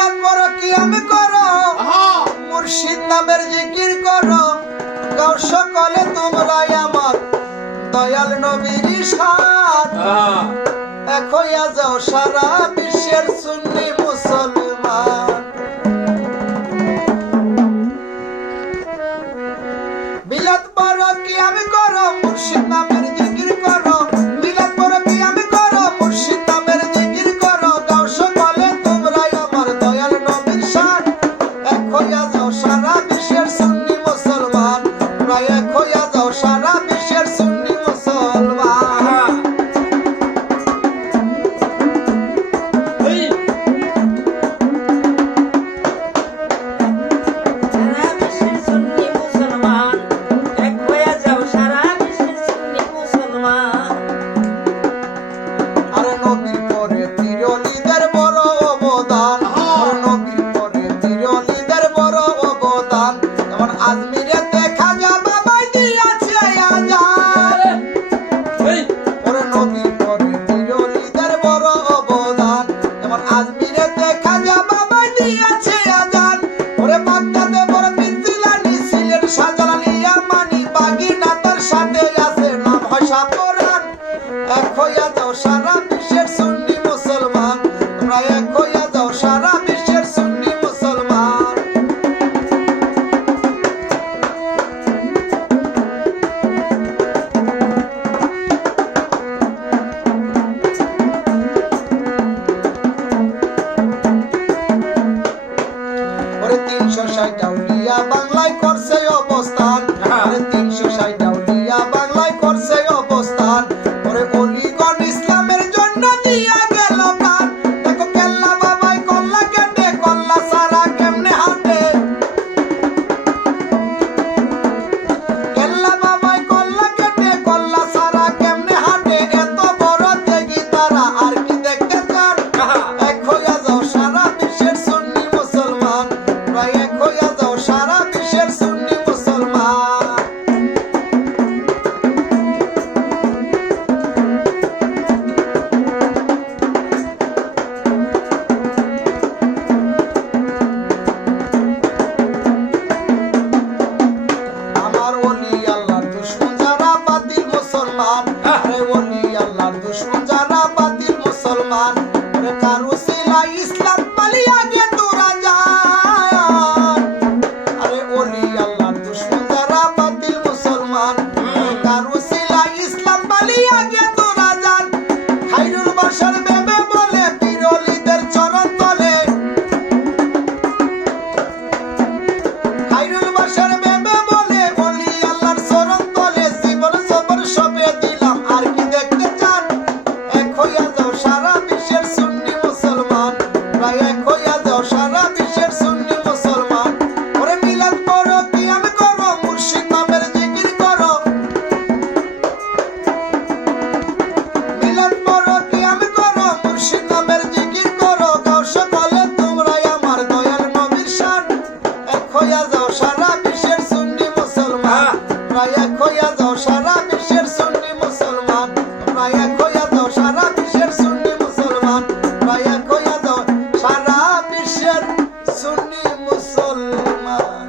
মিলাদ পড়ো কিয়াম করো মুর্শিদ নামের জিকির করো গাও সকলে তোমরাই আমার দয়াল নবীর শান এক হইয়া যাও সারা বিশ্বের সুন্নি মুসলমান মিলাদ পড়ো কিয়াম করো মুর্শিদ নামের জিকির করো মিলাদ পড়ো কিয়াম করো মুর্শিদ নামের জিকির করো গাও সকলে তোমরাই আমার দয়াল নবীর শান এক হইয়া যাও সারা বিশ্বের সুন্নি মুসলমান প্রায় এক হইয়া যাও সারা বিশ্বের সুন্নি মুসলমান আরে নবীর পরে তিরলিদের বড় অবদান আরে নবীর পরে তিরলিদের বড় অবদান যেমন আজমিরে দেখা যা বাবাই দিয়াছে আজান ওরে নবীর পরে তিরলিদের বড় অবদান যেমন আজমিরে দেখা যা বাবাই দিয়াছে আজান ওরে বাগদাদে বড় বিদ্দিলানি সিলেট শাহজালালি ইয়ামানি বাগিনা তার সাথে আছে নাম হয় শাহপুরান এক হইয়া যাও সারা বিশ্বের সুন্নি মুসলমান তোমরা এক হইয়া যাও সারা বিশ্বের সুন্নি মুসলমান ওরে 360 আউলিয়া বাংলায় করছে অবস্থান ওরে 360 আউলিয়া বাংলায় করছে অবস্থান ওরে অলিগণ ইসলামের জন্য দিয়া গেল প্রাণ দেখো কেল্লা বাবাই কল্লা কেটে কল্লা সারা কেমনে হাঁটে কেল্লা বাবাই কল্লা কেটে কল্লা সারা কেমনে হাঁটে এত বড় দেখি তারা আর কি দেখতে চান এক হইয়া যাও সারা বিশ্বের সুন্নি মুসলমান প্রায় এক হইয়া যাও সারা বিশ্বের সুন্নি মুসলমান আমার ওলি আল্লাহর দুশমন যারা বাতিল মুসলমান আরে ওলি আল্লাহর দুশমন যারা বাতিল মুসলমান আরে কারু সিলা ইসলাম পালিয়া গে তোরা যান আরে ওলি আল্লাহর দুশমন যারা বাতিল মুসলমান আরে কারু সিলা ইসলাম পালিয়া গে তোরা যান খাইরুল বাশার বেবে বলে বিরলিদের চরণ তলে খাইরুল বাশার বেবে বলে ওলি আল্লাহর চরণ তলে জীবন সবর সবে দিলাম আর কি দেখতে চান এক হইয়া যাও সারা বিশ্বের সুন্নি মুসলমান প্রায় এক হইয়া যাও সারা বিশ্বের সুন্নি মুসলমান ওরে মিলাদ পড়ো কিয়াম করো মুর্শিদ নামের জিকির করো মিলাদ পড়ো কিয়াম করো মুর্শিদ নামের জিকির করো গাও সকলে তোমরাই আমার দয়াল নবীর শান এক হইয়া যাও সারা বিশ্বের সুন্নি মুসলমান প্রায় এক হইয়া যাও সারা বিশ্বের সুন্নি মুসলমান প্রায় এক হইয়া যাও সারা বিশ্বের সুন্নি মুসলমান প্রায় এক হইয়া যাও সারা বিশ্বের সুন্নি মুসলমান